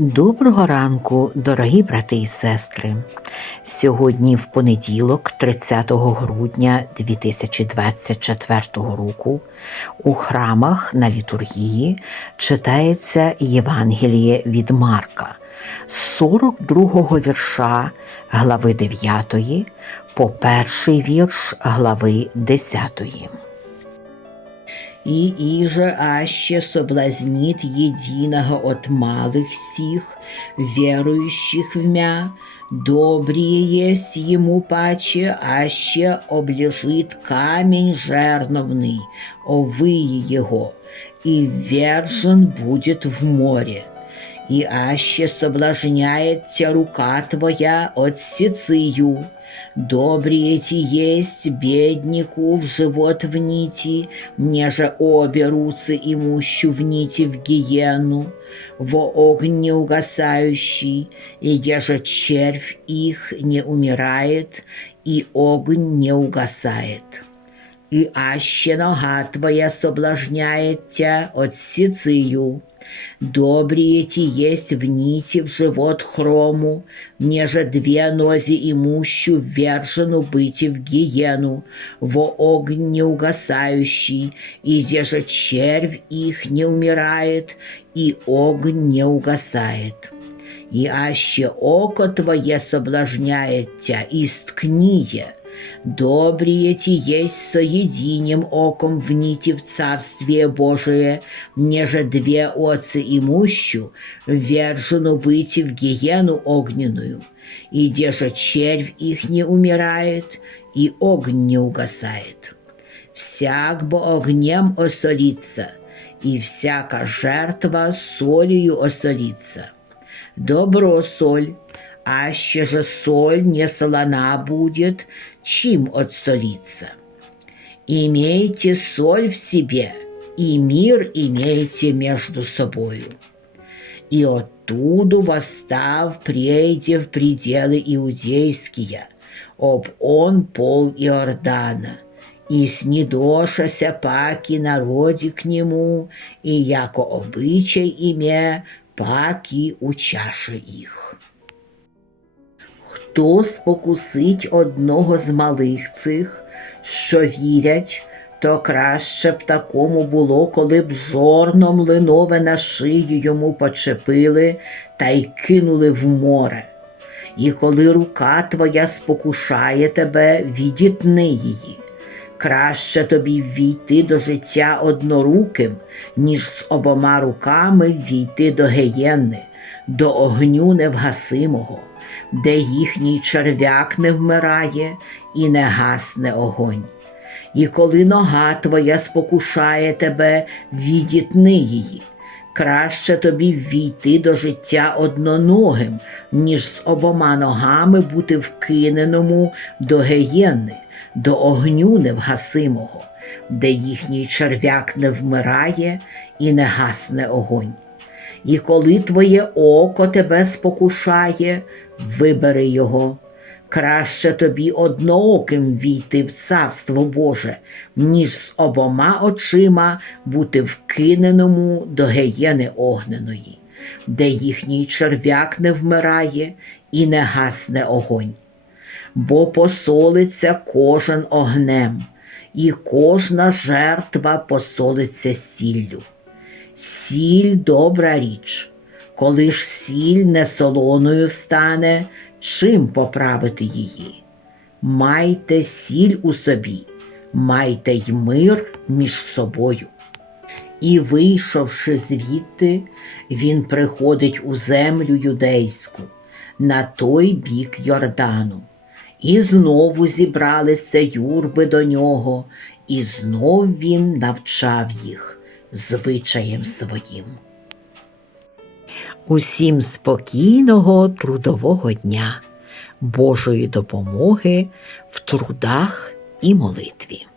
Доброго ранку, дорогі брати і сестри. Сьогодні в понеділок, 30 грудня 2024 року, у храмах на літургії читається Євангеліє від Марка з 42 вірша глави 9 по перший вірш глави 10 И иже аще соблазнит единого от малых сих, верующих в мя, добрее есть ему паче, аще облежит камень жерновный, овые его, и вержен будет в море. И аще соблазняет тя рука твоя от сицию, Добрее ти есть беднику в живот в нити, неже обе руцы имущу в нити в гиену, во огонь не угасающий, и где же червь их не умирает, и огонь не угасает. И аще нога твоя соблажняет тя от сицию, Добрые ти есть в нити в живот хрому, неже две нози имущу вержену быть в гиену, во огонь не угасающий, и где же червь их не умирает, и огонь не угасает. И аще око твое соблажняет тя, исткние, Добрые ти есть соединем оком в нити в Царствие Божие, неже две отцы имущу, вержену быть в гиену огненную, и где же червь их не умирает, и огонь не угасает. Всяк бо огнем осолится, и всяка жертва солью осолится. Добро соль, аще же соль не солона будет, чим отсолиться. Имейте соль в себе, и мир имейте между собою. И оттуда восстав, прейде в пределы иудейские, об он пол Иордана, и снидошася паки народе к нему, и яко обычай име, паки у чаши их. Хто спокусить одного з малих цих, що вірять, то краще б такому було, коли б жорном линове на шию йому почепили та й кинули в море. І коли рука твоя спокушає тебе, відітни її. Краще тобі війти до життя одноруким, ніж з обома руками війти до геєнни, до огню невгасимого, де їхній черв'як не вмирає і не гасне огонь. І коли нога твоя спокушає тебе, відітни її. Краще тобі ввійти до життя одноногим, ніж з обома ногами бути вкиненому до геєнни, до огню невгасимого, де їхній черв'як не вмирає і не гасне огонь. І коли твоє око тебе спокушає, вибери його. Краще тобі однооким війти в царство Боже, ніж з обома очима бути вкиненому до геєни огненої, де їхній черв'як не вмирає і не гасне огонь. Бо посолиться кожен огнем, і кожна жертва посолиться сіллю. Сіль добра річ, коли ж сіль не солоною стане, чим поправити її? Майте сіль у собі, майте й мир між собою. І, вийшовши звідти, він приходить у землю юдейську, на той бік Йордану. І знову зібралися юрби до нього, і знов він навчав їх звичаєм своїм. Усім спокійного трудового дня, Божої допомоги в трудах і молитві.